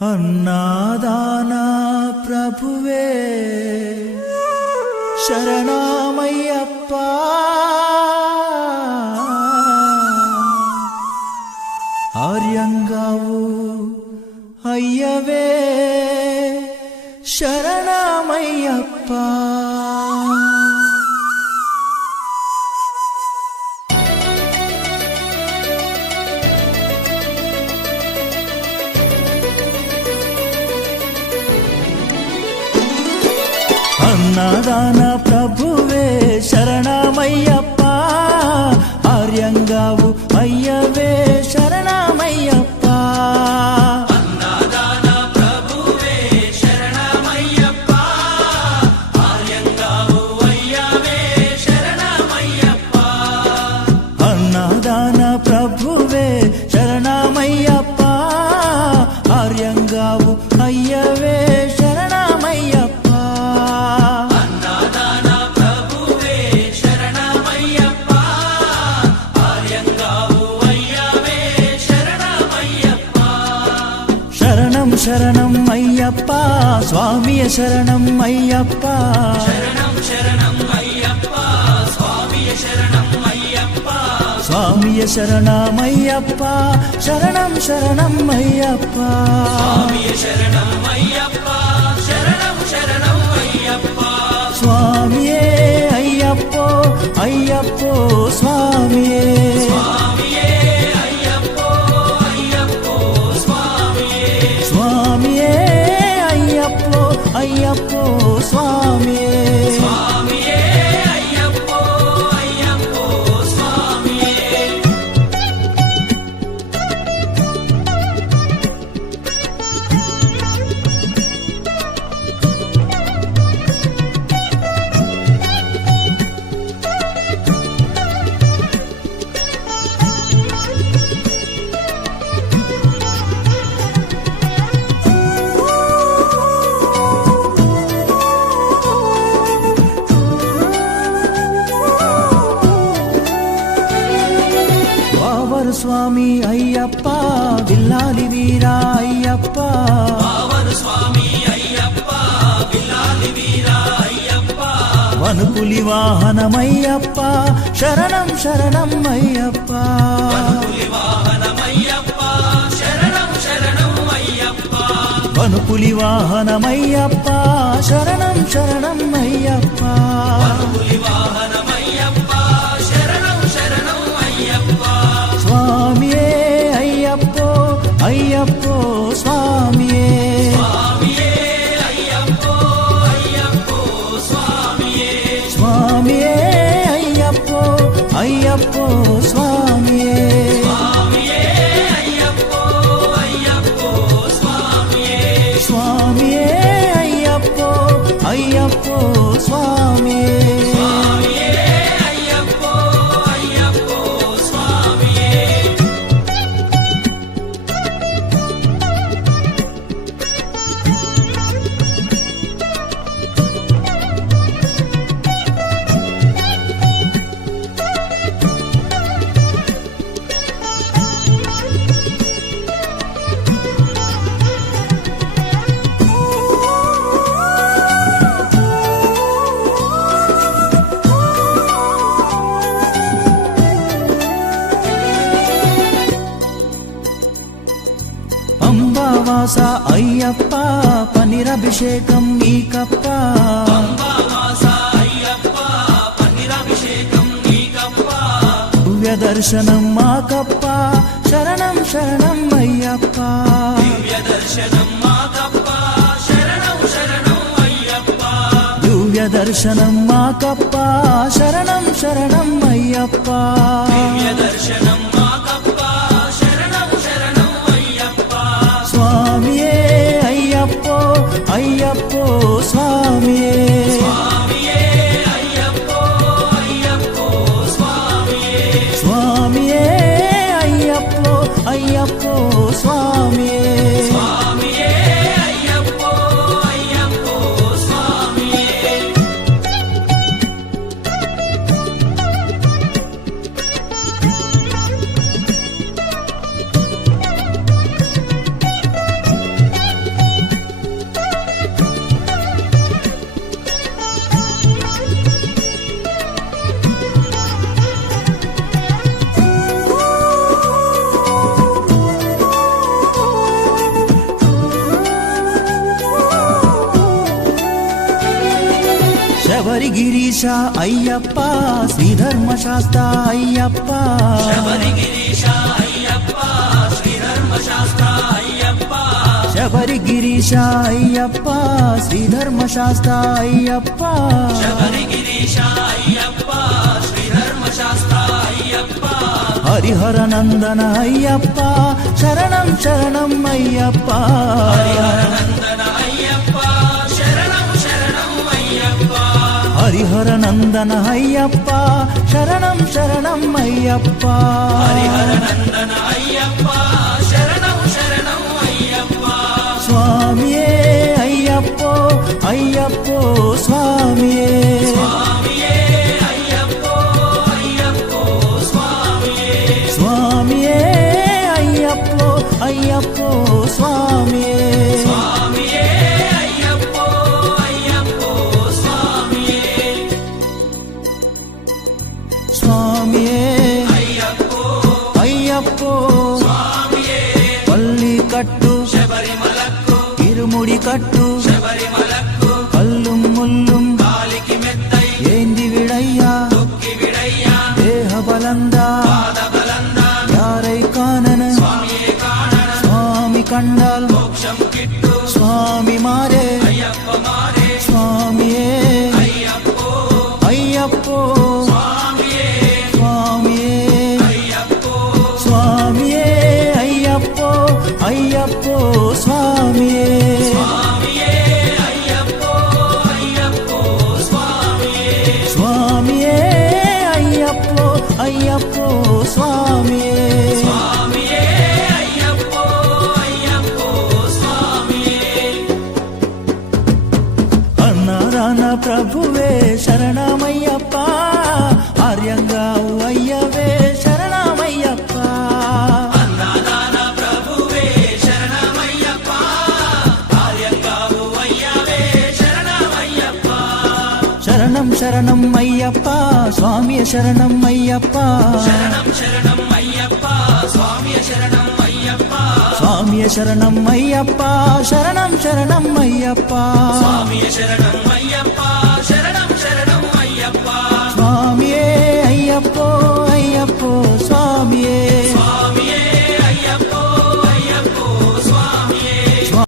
అన్నాదానా ప్రభువే శరణమయ్యప్ప ఆర్యంగావు అయ్యవే శరణమయ్యప్ప అన్నదాన ప్రభువే శరణమయ్యప్ప ఆర్యంగావు అయ్యవే శరణమయ్యప్ప అన్నదాన ప్రభువే శరణమయ్యప్ప ఆర్యంగావు అయ్యవే శరణమయ్యప్ప అన్నదాన ప్రభువే శరణమయ్యప్ప ఆర్యంగావు అయ్యవే శరణం అయ్యప్ప స్వామియ శరణం అయ్యప్ప శరణం శరణం అయ్యప్ప స్వామియ శరణం అయ్యప్ప స్వామియ శరణమయ్యప్ప శరణం శరణం అయ్యప్ప స్వామియ శరణం అయ్యప్ప శరణం శరణం అయ్యప్ప స్వామియే అయ్యప్పో అయ్యప్పో స్వామియే అయ్యప్పో స్వామియే స్వామియే అయ్యప్పో అయ్యప్పో స్వామియే స్వామి అయ్యప్ప విల్లాలి వీరా అయ్యప్ప పావన స్వామి అయ్యప్ప విల్లాలి వీరా అయ్యప్ప వనుపులి వాహనమయ్యప్ప శరణం శరణం అయ్యప్ప వనుపులి వాహనమయ్యప్ప శరణం శరణం అయ్యప్ప వనుపులి వాహనమయ్యప్ప శరణం శరణం అయ్యప్ప వనుపులి వాహనమయ్యప్ప శరణం శరణం అయ్యప్ప స్వామియే అయ్యప్పో అయ్యప్పో స్వామియే స్వామియే అయ్యప్పో అయ్యప్పో స్వామియే స్వామియే అయ్యప్పో అయ్యప్పో స్వామియే స్వామియే అయ్యప్పో అయ్యప్పో స్వామియే స్వామియే అయ్యప్పో అయ్యప్పో స్వామియే స్వామియే అయ్యప్పో అయ్యప్పో స్వామియే పంబావాస అయ్యప్ప పనిరభిషేకం నీకప్ప పంబావాస అయ్యప్ప పన్నీరాభిషేకం నీకప్ప దివ్య దర్శనం మాకప్ప శరణం శరణం అయ్యప్ప దివ్య దర్శనం మాకప్ప శరణం శరణం అయ్యప్ప దివ్య దర్శనం మాకప్ప శరణం శరణం అయ్యప్ప దివ్య దర్శనం మాకప్ప శరణం శరణం అయ్యప్ప స్వామియే అయ్యప్పో అయ్యప్పో స్వామియే స్వామియే అయ్యప్పో అయ్యప్పో స్వామియే స్వామియే అయ్యప్పో అయ్యప్పో స్వామియే స్వామియే అయ్యప్పో అయ్యప్పో స్వామియే శబరిగిరీశ అయ్యప్ప శ్రీధర్మశాస్త్ర అయ్యప్ప శబరిగిరీశ అయ్యప్ప శ్రీధర్మశాస్త్ర అయ్యప్ప శబరిగిరీశ అయ్యప్ప శ్రీధర్మశాస్త్ర అయ్యప్ప శబరిగిరీశ అయ్యప్ప శ్రీధర్మశాస్త్ర అయ్యప్ప హరిహర నందన అయ్యప్ప శరణం శరణం అయ్యప్ప హరిహరనందన అయ్యప్ప శరణం శరణం అయ్యప్ప హరిహర నందన అయ్యప్ప శరణం శరణం అయ్యప్ప హరిహరనందన అయ్యప్ప శరణం శరణం అయ్యప్ప స్వామియే అయ్యప్పో అయ్యప్పో స్వామియే స్వామియే అయ్యప్పో అయ్యప్పో స్వామియే స్వామియే అయ్యప్పో అయ్యప్పో స్వామియే స్వామియే అయ్యప్పో అయ్యప్పో స్వామియే స్వామియే అయ్యప్పో అయ్యప్పో స్వామియే పల్లి కట్టు శబరిమలకు ఇరుముడి కట్టు శబరిమలకు కల్లుం ముల్లుం కాలికి మెత్తై ఏంది విడయ్యా తొక్కి విడయ్యా దేహ బలందా పాదబలందా యారై కానన స్వామియే కాణన స్వామి కండాల్ మోక్షం కిట్టు స్వామి మారే అయ్యప్ప మారే స్వామియే అయ్యప్పో అయ్యప్పో స్వామియే స్వామియే అయ్యప్పో స్వామియే అయ్యప్పో అయ్యప్పో స్వామియే స్వామియే అయ్యప్పో అయ్యప్పో స్వామియే స్వామియే అయ్యప్పో అయ్యప్పో స్వామియే స్వామియే అయ్యప్పో అయ్యప్పో స్వామియే అన్నారాన ప్రభువే శరణమయ్యప్ప ఆర్యంగా అయ్యవే శరణమయ్యప్ప అన్నదాన ప్రభువే శరణమయ్యప్ప కార్యంగావు అయ్యవే శరణమయ్యప్ప శరణం శరణం అయ్యప్ప స్వామియ శరణం అయ్యప్ప శరణం శరణం అయ్యప్ప స్వామియ శరణం అయ్యప్ప స్వామియ శరణం అయ్యప్ప శరణం శరణం అయ్యప్ప స్వామియ శరణం అయ్యప్ప